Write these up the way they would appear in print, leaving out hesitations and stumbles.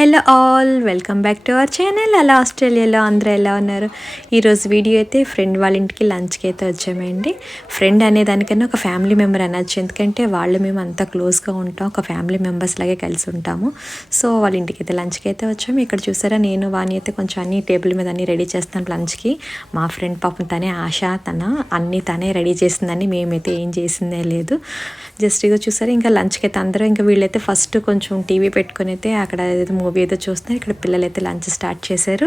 Hello all, welcome back to our channel. అలా ఆస్ట్రేలియాలో అందరూ ఎలా ఉన్నారు? ఈరోజు వీడియో అయితే ఫ్రెండ్ వాళ్ళ ఇంటికి లంచ్కి అయితే వచ్చామండి. ఫ్రెండ్ అనే దానికన్నా ఒక ఫ్యామిలీ మెంబర్ అనొచ్చు, ఎందుకంటే వాళ్ళు మేము అంతా క్లోజ్గా ఉంటాం, ఒక ఫ్యామిలీ మెంబర్స్ లాగే కలిసి ఉంటాము. సో వాళ్ళ ఇంటికి అయితే లంచ్కి అయితే వచ్చాము. ఇక్కడ చూసారా, నేను వాణి అయితే కొంచెం అన్ని టేబుల్ మీద అన్నీ రెడీ చేస్తాను లంచ్కి. మా ఫ్రెండ్ పాపం తనే ఆశ, అన్నీ తనే రెడీ చేసిందని, మేమైతే ఏం చేసిందే లేదు. జస్ట్ ఇక చూసారా, ఇంకా లంచ్కి అయితే అందరూ, ఇంకా వీళ్ళైతే ఫస్ట్ కొంచెం టీవీ పెట్టుకుని అయితే అక్కడ మూవీ ఏదో చూస్తున్నారు. ఇక్కడ పిల్లలు అయితే లంచ్ స్టార్ట్ చేశారు.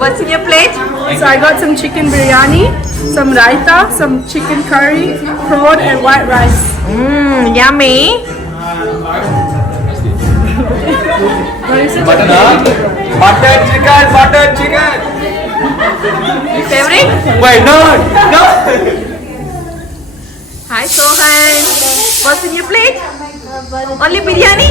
What's in your plate? So I got some chicken biryani, some raita, some chicken curry, prawn and white rice. Yummy. Butter chicken. Your favorite? Wait, no. Hi Sohan. What's in your plate? Only biryani?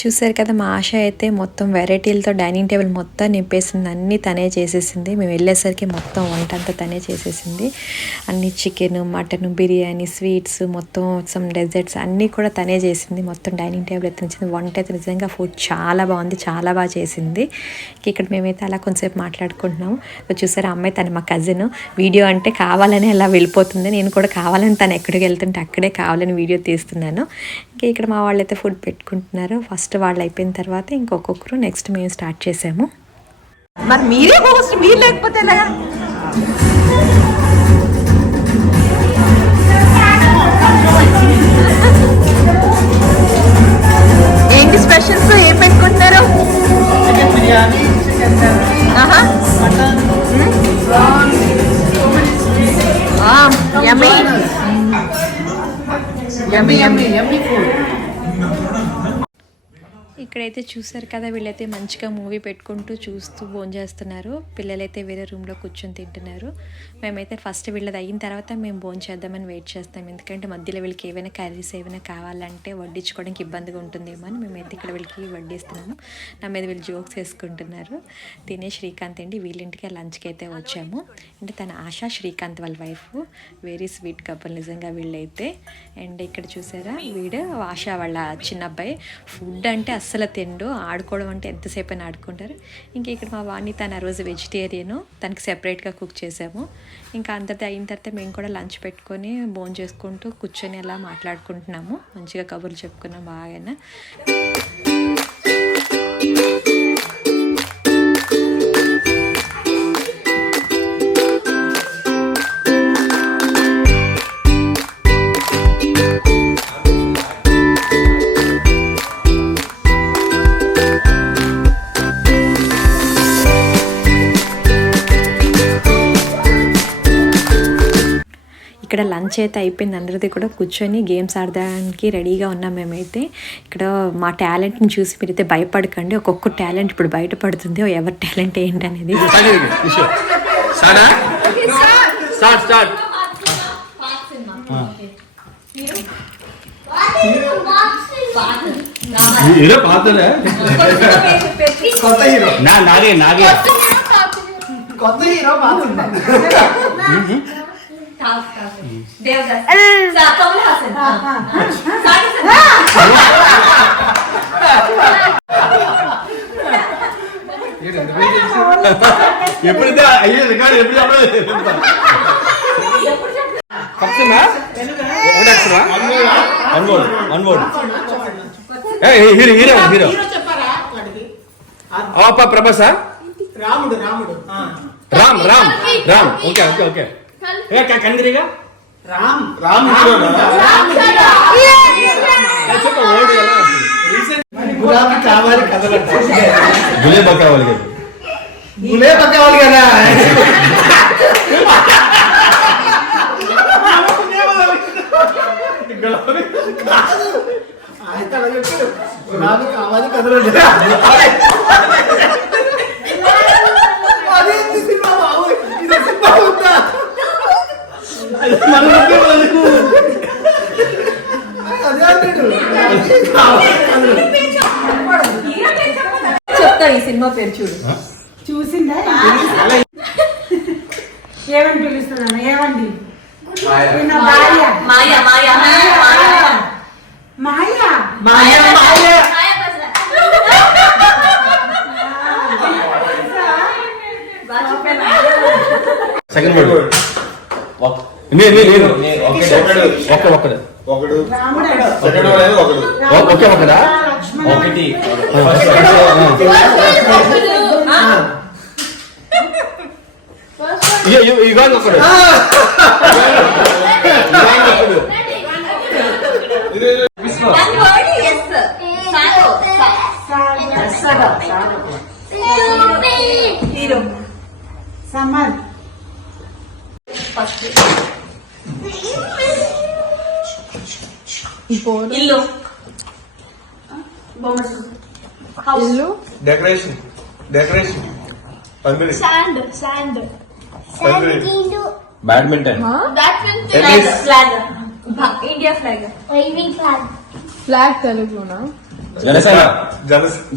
చూసారు కదా, మా ఆశ అయితే మొత్తం వెరైటీలతో dining table మొత్తం నింపేసింది. అన్నీ తనే చేసేసింది. మేము వెళ్ళేసరికి మొత్తం వంట అంతా తనే చేసేసింది. అన్ని చికెన్, మటన్, బిర్యానీ, స్వీట్స్, మొత్తం సమ్ డెజర్ట్స్ అన్నీ కూడా తనే చేసింది. మొత్తం డైనింగ్ టేబుల్ అయితే నచ్చింది. వంట అయితే నిజంగా ఫుడ్ చాలా బాగుంది, చాలా బాగా చేసింది. ఇక్కడ మేమైతే అలా కొంచెంసేపు మాట్లాడుకుంటున్నాము. చూసారు, అమ్మాయి తన మా కజిన్. వీడియో అంటే కావాలని అలా వెళ్ళిపోతుంది. నేను కూడా కావాలని తను ఎక్కడికి వెళ్తుంటే అక్కడే కావాలని వీడియో తీస్తున్నాను. ఇంకా ఇక్కడ మా వాళ్ళైతే ఫుడ్ పెట్టుకుంటున్నారు. ఫస్ట్ వాళ్ళు అయిపోయిన తర్వాత ఇంకొకరు నెక్స్ట్ మేము స్టార్ట్ చేసాము. మరి మీరే హోస్ట్, మీరు లేకపోతే ఎలా? ఏంటి స్పెషల్స్ ఏం పెట్టుకుంటున్నారు? Chicken biryani, chicken curry, mutton, prawn, yummy food. ఇక్కడైతే చూసారు కదా, వీళ్ళైతే మంచిగా మూవీ పెట్టుకుంటూ చూస్తూ భోంచేస్తున్నారు. పిల్లలైతే వేరే రూమ్లో కూర్చొని తింటున్నారు. మేమైతే ఫస్ట్ వీళ్ళది అయిన తర్వాత మేము భోంచేద్దామని వెయిట్ చేస్తాం, ఎందుకంటే మధ్యలో వీళ్ళకి ఏవైనా కర్రీస్ ఏమైనా కావాలంటే వడ్డించుకోవడానికి ఇబ్బందిగా ఉంటుందేమో అని మేమైతే ఇక్కడ వీళ్ళకి వడ్డిస్తున్నాము. నా మీద వీళ్ళు జోక్స్ వేసుకుంటున్నారు. తినే శ్రీకాంత్ అండి, వీళ్ళింటికి లంచ్కి అయితే వచ్చాము. అంటే తన ఆశ, శ్రీకాంత్ వాళ్ళ వైఫ్. వెరీ స్వీట్ కపుల్ నిజంగా వీళ్ళైతే. అండ్ ఇక్కడ చూసారా, వీడు ఆశ వాళ్ళ చిన్న అబ్బాయి. ఫుడ్ అంటే అస్సలు తిండు, ఆడుకోవడం అంటే ఎంతసేపు అని ఆడుకుంటారు. ఇంకా ఇక్కడ మా వాణి తను ఆ రోజు వెజిటేరియను, తనకి సెపరేట్గా కుక్ చేసాము. ఇంకా అందరిది అయిన తర్వాత మేము కూడా లంచ్ పెట్టుకొని భోజనం చేసుకుంటూ కూర్చొని అలా మాట్లాడుకుంటున్నాము. మంచిగా కబుర్లు చెప్పుకున్నాం బాగా. ఇక్కడ లంచ్ అయితే అయిపోయింది. అందరిది కూడా కూర్చొని గేమ్స్ ఆడడానికి రెడీగా ఉన్నాం మేమైతే. ఇక్కడ మా టాలెంట్ని చూసి మీరైతే భయపడకండి, ఒక్కొక్క టాలెంట్ ఇప్పుడు బయటపడుతుంది, ఎవరి టాలెంట్ ఏంటనేది. కొత్త హీరో ఎప్పుడైతే అయ్యేది కానీ ఎప్పుడు హీరో ప్రభాసా రాముడు Ram Ram Ram okay okay okay కందిరిగా రామ్ రామ్ గులాబీ కావాలి కదలట గులేబా కావాలి కదా గులేబా కావాలి కదా గులాబీ కావాలి కదలట చెప్తా ఈ సినిమా పేరు చూడు. చూసిందా ఏమని పిలుస్తున్నాను? ఏమండి సెకండ్ వర్డ్ నేను ఒక్కడు ఒకే ఒకదా ఒకటి ఇవాళ ఒకడు Samad. Illu. డెకరేషన్ పందిరి Sand. పందిరి badminton Flag. India flag. Flag Teluguna.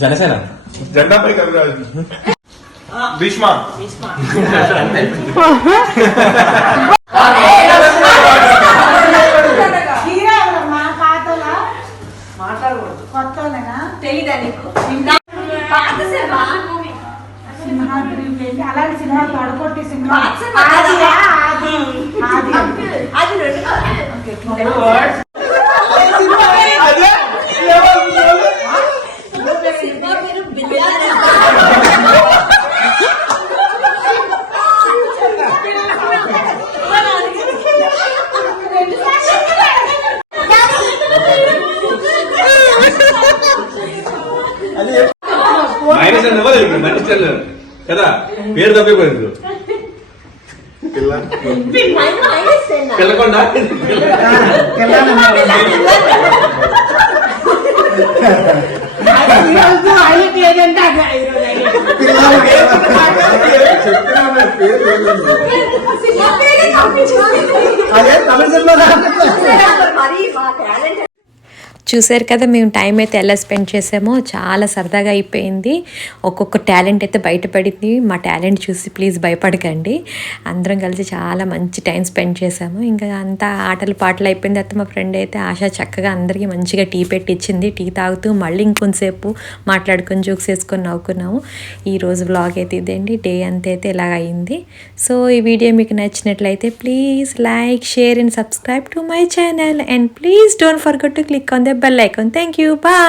Janasena జెండాపై కవిరాజు భీష్మ Hira ma paatala. మాట్లాడకూడదు కొత్తనా తెలీదా నీకు సింహాద్రి వెళ్ళి అలాంటి సినిమా పడకొట్టి సినిమా పాత సినిమా అది రెండు మైనస్ నటించారు కదా పేరు తప్పిపోయింది పిల్లకొండ చూసారు కదా మేము టైం అయితే ఎలా స్పెండ్ చేసామో చాలా సరదాగా అయిపోయింది. ఒక్కొక్క టాలెంట్ అయితే బయటపడింది. మా టాలెంట్ చూసి ప్లీజ్ భయపడకండి. అందరం కలిసి చాలా మంచి టైం స్పెండ్ చేసాము. ఇంకా అంతా ఆటలు పాటలు అయిపోయిన తర్వాత మా ఫ్రెండ్ అయితే ఆశ చక్కగా అందరికీ మంచిగా టీ పెట్టి ఇచ్చింది. టీ తాగుతూ మళ్ళీ ఇంకొంతసేపు మాట్లాడుకొని జోక్స్ వేసుకొని నవ్వుకున్నాము. ఈరోజు వ్లాగ్ అయితే ఇదేంటి, డే అంతా అయితే ఇలాగ అయింది. సో ఈ వీడియో మీకు నచ్చినట్లయితే please like, share and subscribe to my channel and please don't forget to click on the bell icon. Thank you. Bye.